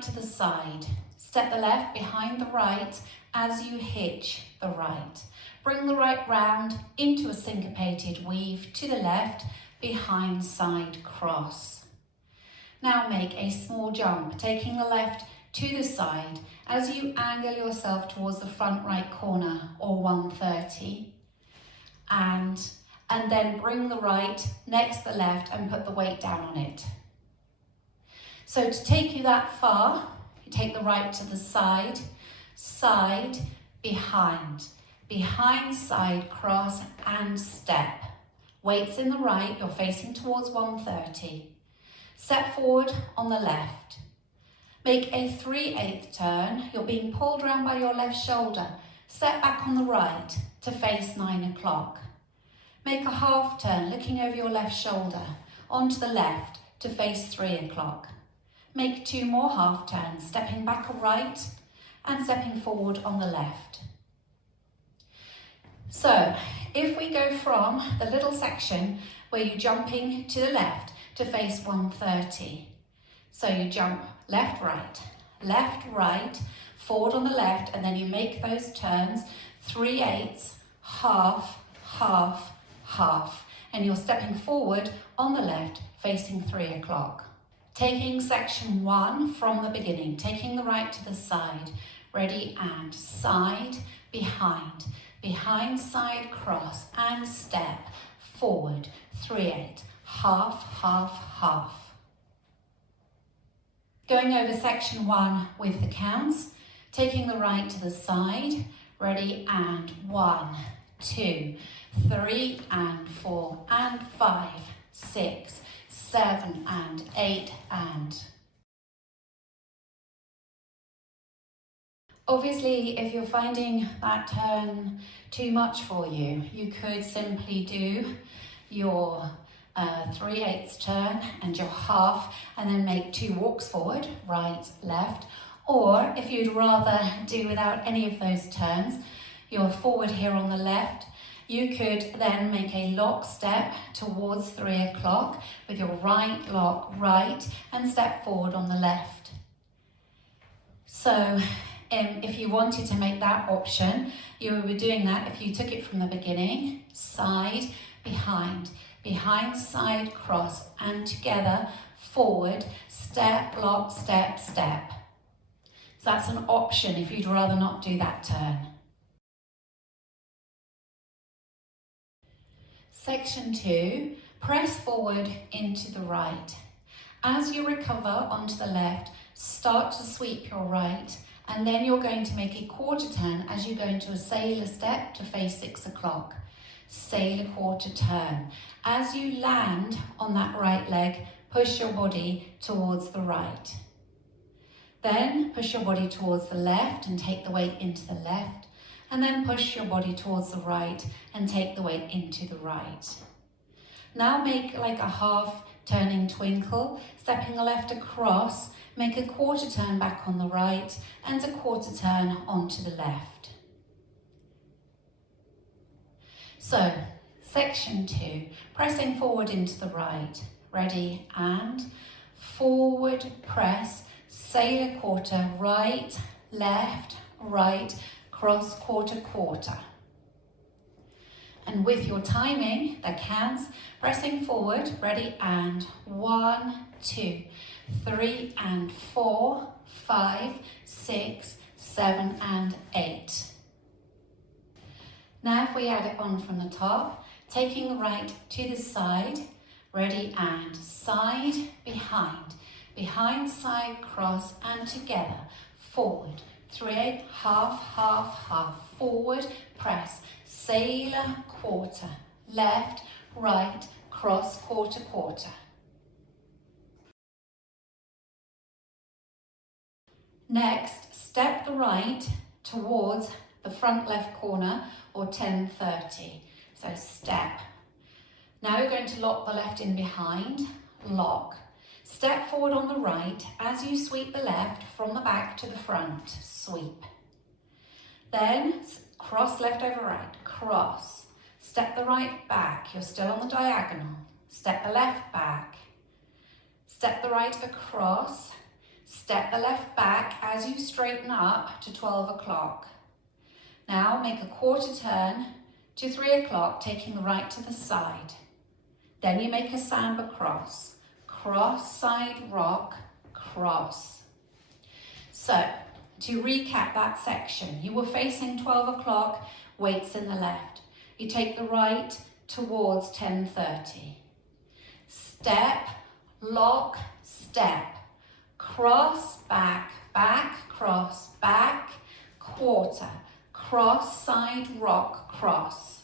to the side. Step the left behind the right as you hitch the right. Bring the right round into a syncopated weave to the left, behind side cross. Now make a small jump, taking the left to the side as you angle yourself towards the front right corner or 130. And then bring the right next to the left and put the weight down on it. So to take you that far, you take the right to the side, side, behind, behind side cross and step. Weights in the right, you're facing towards 130. Step forward on the left. Make a 3/8 turn, you're being pulled around by your left shoulder. Step back on the right to face 9 o'clock. Make a half turn, looking over your left shoulder, onto the left to face 3 o'clock. Make 2 more half turns, stepping back a right and stepping forward on the left. So, if we go from the little section where you're jumping to the left to face 130. So you jump left, right, forward on the left, and then you make those turns, 3/8, half, half, half. And you're stepping forward on the left, facing 3 o'clock. Taking section 1 from the beginning, taking the right to the side, ready and side, behind, behind side cross and step, forward, 3/8, half, half, half. Going over section 1 with the counts, taking the right to the side, ready and 1, 2, 3 and 4 and 5, 6, 7 and 8 and. Obviously, if you're finding that turn too much for you, you could simply do your 3/8 turn and your half and then make 2 walks forward, right, left. Or if you'd rather do without any of those turns, you're forward here on the left, you could then make a lock step towards 3 o'clock with your right lock right and step forward on the left. So if you wanted to make that option, you would be doing that if you took it from the beginning, side, behind, behind side cross and together, forward, step, lock, step, step. So that's an option if you'd rather not do that turn. Section 2, press forward into the right. As you recover onto the left, start to sweep your right, and then you're going to make a quarter turn as you go into a sailor step to face 6 o'clock. Sailor quarter turn. As you land on that right leg, push your body towards the right. Then push your body towards the left and take the weight into the left. And then push your body towards the right and take the weight into the right. Now make like a half turning twinkle, stepping the left across, make a quarter turn back on the right and a quarter turn onto the left. So, section 2, pressing forward into the right, ready and forward press, sailor quarter, right, left, right, cross quarter, quarter. And with your timing that counts, pressing forward, ready and 1, 2, 3 and 4, 5, 6, 7 and 8. Now if we add it on from the top, taking the right to the side, ready and side, behind, behind side cross and together, forward, 3/8, half, half, half, forward, press, sailor, quarter, left, right, cross, quarter, quarter. Next, step the right towards the front left corner or 10-30. So step. Now you're going to lock the left in behind, lock. Step forward on the right as you sweep the left from the back to the front, sweep. Then cross left over right, cross. Step the right back, you're still on the diagonal. Step the left back. Step the right across, Step the left back as you straighten up to 12 o'clock. Now make a quarter turn to 3 o'clock, taking the right to the side. Then you make a samba cross. Cross, side, rock, cross. So, to recap that section, you were facing 12 o'clock, weights in the left. You take the right towards 10:30. Step, lock, step. Cross, back, back, cross, back, quarter. Cross, side, rock, cross.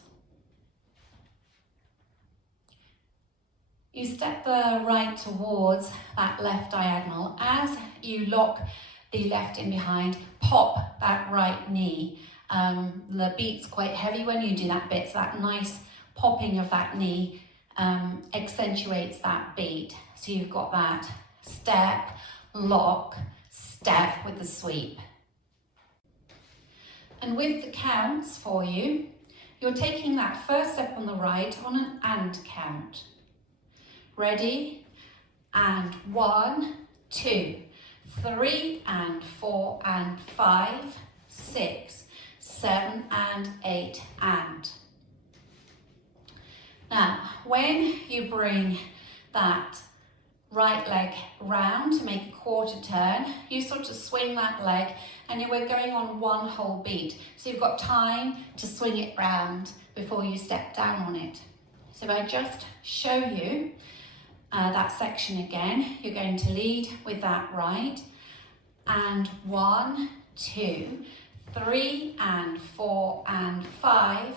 You step the right towards that left diagonal. As you lock the left in behind, pop that right knee. The beat's quite heavy when you do that bit, so that nice popping of that knee accentuates that beat. So you've got that step, lock, step with the sweep. And with the counts for you, you're taking that first step on the right on an and count. Ready? And 1, 2, 3 and 4 and 5, 6, 7 and 8 and. Now, when you bring that right leg round to make a quarter turn, you sort of swing that leg and we're going on one whole beat. So you've got time to swing it round before you step down on it. So if I just show you that section again, you're going to lead with that right. And 1, 2, 3 and 4 and 5,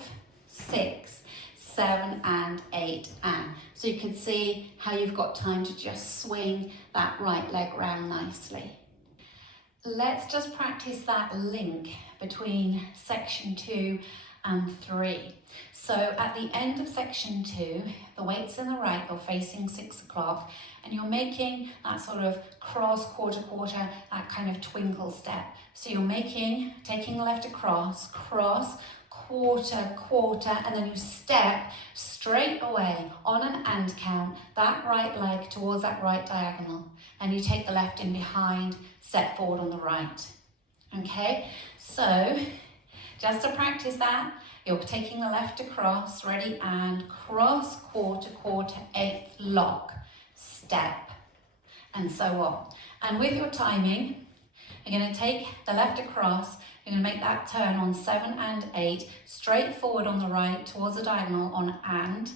6, 7 and 8 and. So you can see how you've got time to just swing that right leg round nicely. Let's just practice that link between section 2 and 3. So at the end of section 2, the weight's in the right, you're facing 6 o'clock, and you're making that sort of cross, quarter, quarter, that kind of twinkle step. So you're taking the left across, cross, quarter, quarter, and then you step straight away on an and count, that right leg towards that right diagonal, and you take the left in behind, step forward on the right. Okay, so just to practice that, you're taking the left across, ready, and cross, quarter, quarter, eighth, lock, step, and so on. And with your timing, you're going to take the left across, you're going to make that turn on 7 and 8, straight forward on the right towards the diagonal on and,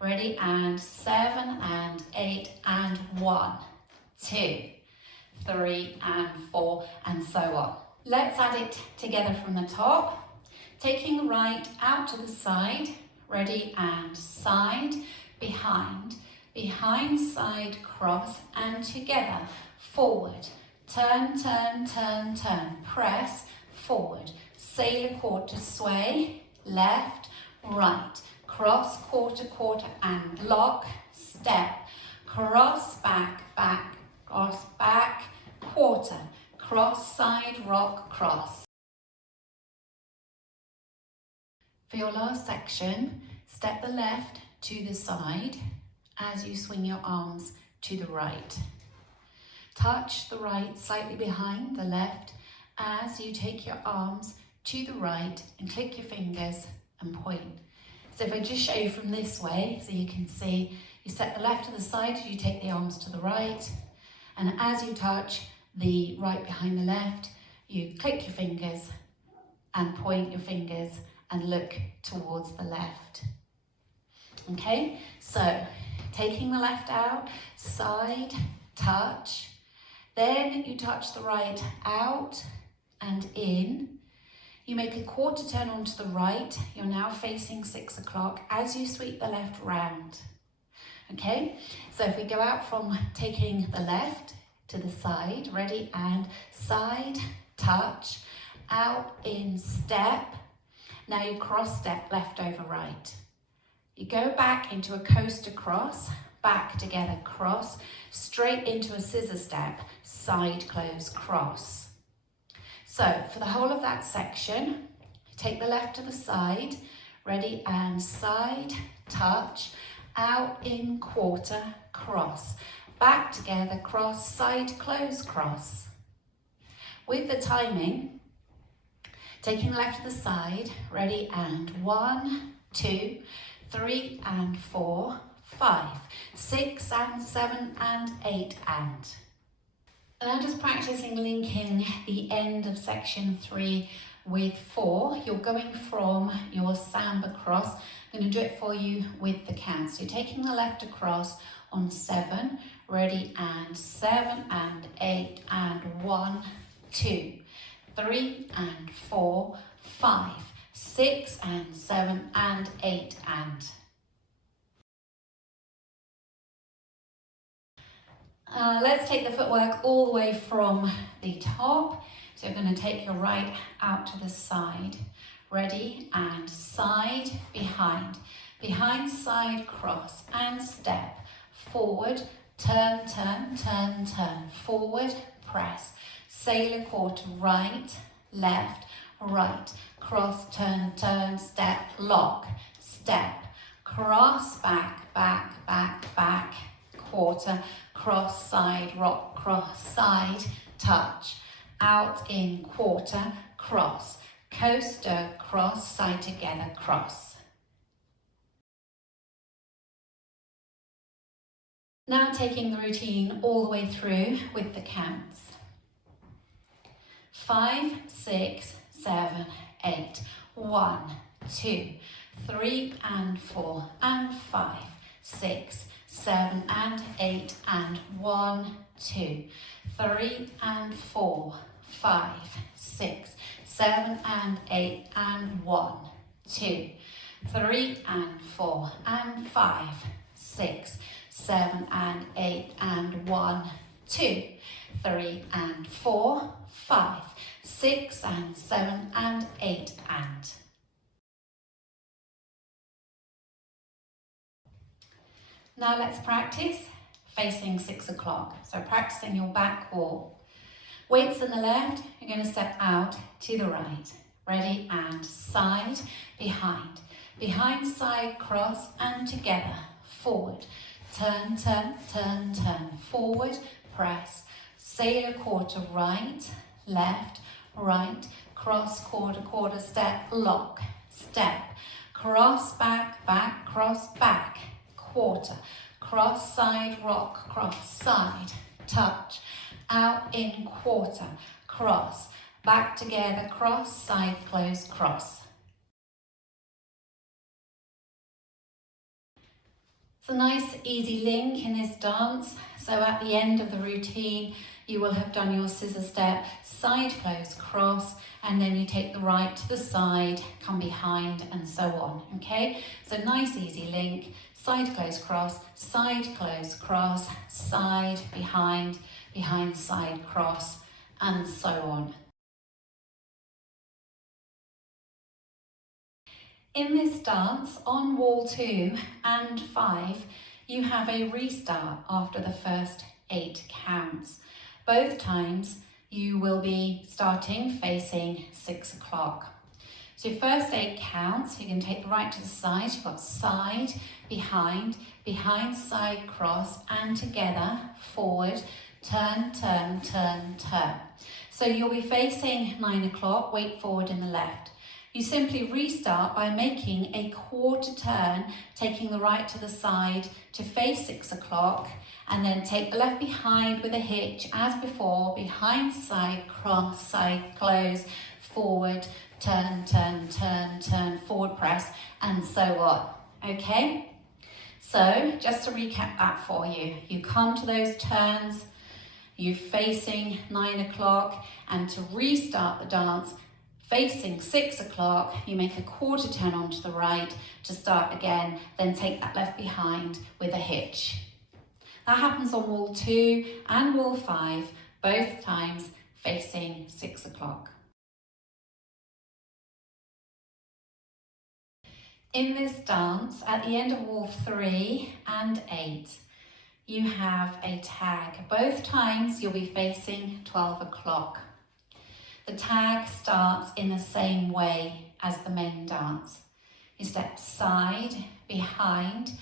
ready, and 7 and 8 and 1, 2, 3 and 4, and so on. Let's add it together from the top. Taking the right out to the side, ready, and side, behind, side, cross, and together, forward, turn, turn, turn, turn, press, forward, sailor quarter, sway, left, right, cross, quarter, quarter, and lock, step, cross, back, back, cross, back, quarter, cross, side, rock, cross. For your last section, step the left to the side as you swing your arms to the right. Touch the right slightly behind the left as you take your arms to the right and click your fingers and point. So if I just show you from this way, so you can see, you set the left to the side, you take the arms to the right, and as you touch the right behind the left, you click your fingers and point your fingers and look towards the left. Okay, so taking the left out, side, touch, then you touch the right out and in. You make a quarter turn onto the right, you're now facing 6 o'clock as you sweep the left round. Okay, so if we go out from taking the left to the side, ready, and side, touch, out, in, step. Now you cross step left over right. You go back into a coaster cross, back together, cross, straight into a scissor step, side close, cross. So for the whole of that section, take the left to the side, ready, and side, touch, out, in, quarter, cross, back together, cross, side, close, cross. With the timing, taking the left to the side, ready, and 1, 2, 3 and 4, 5, 6 and 7 and 8 and. And I'm just practicing linking the end of section 3 with 4. You're going from your samba cross. I'm going to do it for you with the count. So you're taking the left across on 7, ready, and 7 and 8 and 1, 2, 3 and 4, 5, 6 and 7 and 8 and. Let's take the footwork all the way from the top. So you're going to take your right out to the side. Ready, and side, behind. Behind, side, cross, and step. Forward, turn, turn, turn, turn. Forward, press. Sailor quarter, right, left, right. Cross, turn, turn, step, lock, step. Cross, back, back, back, back. Quarter, cross, side, rock, cross, side, touch. Out in quarter, cross. Coaster, cross, side together, cross. Now taking the routine all the way through with the counts. 5, 6, 7, 8. 1, 2, 3 and 4 and 5, 6, 7 and 8 and 1, 2, 3 and 4, 5, 6, 7 and 8 and 1, 2, 3 and 4 and 5, 6, 7 and 8 and 1, 2, 3 and 4, 5, 6 and 7 and 8 and. Now let's practice facing 6 o'clock. So practicing your back wall. Weights on the left, you're going to step out to the right. Ready, and side, behind. Behind, side, cross, and together. Forward. Turn, turn, turn, turn. Forward, press. Sailor quarter, right, left, right. Cross, quarter, quarter, step, lock, step. Cross, back, back, cross, back. Quarter. Cross, side, rock, cross, side. Touch. Out in quarter, cross, back together, cross, side, close, cross. It's a nice easy link in this dance. So at the end of the routine, you will have done your scissor step, side, close, cross, and then you take the right to the side, come behind, and so on, okay? So nice easy link, side, close, cross, side, behind, behind, side, cross, and so on. In this dance, on wall 2 and 5, you have a restart after the first 8 counts. Both times you will be starting facing 6 o'clock. So your first 8 counts, you can take the right to the side, you've got side, behind, behind, side, cross, and together, forward, turn, turn, turn, turn. So you'll be facing 9 o'clock, weight forward in the left. You simply restart by making a quarter turn, taking the right to the side to face 6 o'clock, and then take the left behind with a hitch as before, behind, side, cross, side, close, forward, turn, turn, turn, turn, forward press, and so on, okay? So just to recap that for you, you come to those turns, you're facing 9 o'clock, and to restart the dance, facing 6 o'clock, you make a quarter turn onto the right to start again, then take that left behind with a hitch. That happens on wall 2 and wall 5, both times facing 6 o'clock. In this dance, at the end of wall 3 and 8, you have a tag. Both times you'll be facing 12 o'clock. The tag starts in the same way as the main dance. You step side, behind,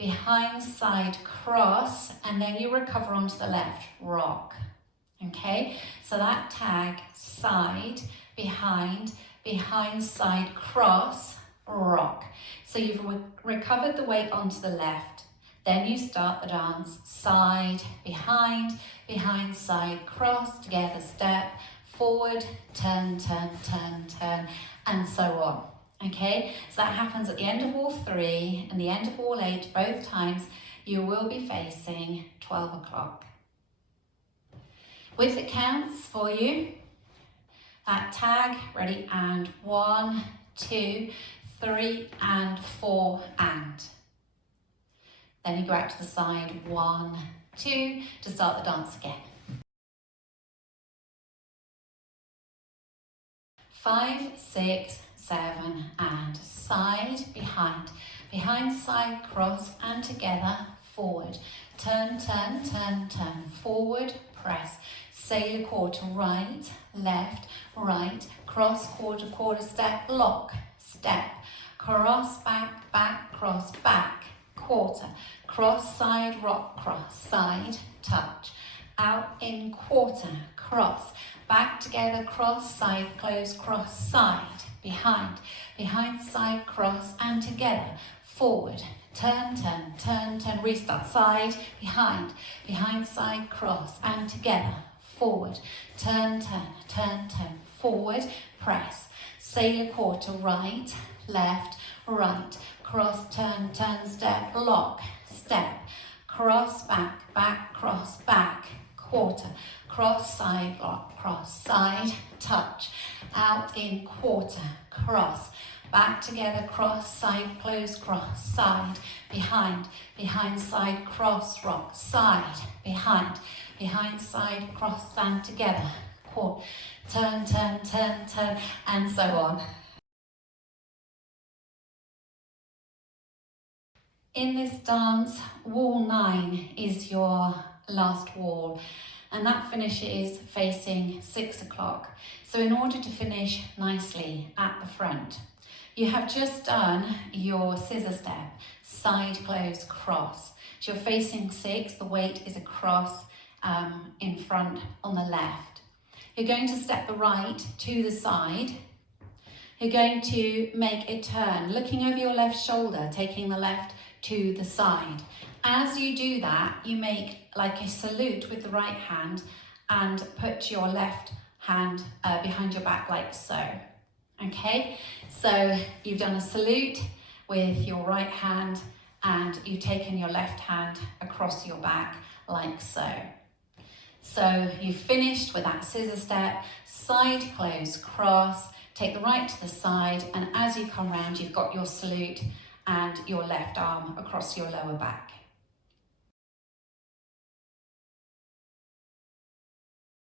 behind side cross, and then you recover onto the left, rock. Okay, so that tag, side, behind, behind side cross, rock. So you've recovered the weight onto the left. Then you start the dance, side, behind, behind side cross, together step, forward, turn, turn, turn, turn, and so on. Okay, so that happens at the end of wall 3 and the end of wall 8, both times. You will be facing 12 o'clock. With the counts for you, that tag, ready, and 1, 2, 3, and 4, and. Then you go out to the side, 1, 2, to start the dance again. 5, 6, 7, and side, behind, behind side cross, and together, forward. Turn, turn, turn, turn, forward, press. Sailor quarter, right, left, right, cross, quarter, quarter, step, lock, step, cross, back, back, cross, back, quarter, cross, side, rock, cross, side, touch, out in quarter, cross, back together, cross, side, close, cross, side, behind, behind, side, cross, and together, forward, turn, turn, turn, turn, restart, side, behind, behind, side, cross, and together, forward, turn, turn, turn, turn, forward, press, sailor quarter, right, left, right, cross, turn, turn, step, lock, step, cross, back, back, cross, back, quarter, cross, side, lock, cross, side, touch, out in quarter, cross, back together, cross, side, close, cross, side, behind, behind, side, cross, rock, side, behind, behind, side, cross, and together, quarter, turn, turn, turn, turn, and so on. In this dance, wall 9 is your last wall, and that finishes facing 6 o'clock. So in order to finish nicely at the front, you have just done your scissor step, side close, cross. So you're facing 6, the weight is across in front on the left. You're going to step the right to the side. You're going to make a turn, looking over your left shoulder, taking the left to the side. As you do that, you make like a salute with the right hand and put your left hand behind your back like so. Okay, so you've done a salute with your right hand and you've taken your left hand across your back like so. So you've finished with that scissor step, side close, cross, take the right to the side, and as you come round, you've got your salute and your left arm across your lower back.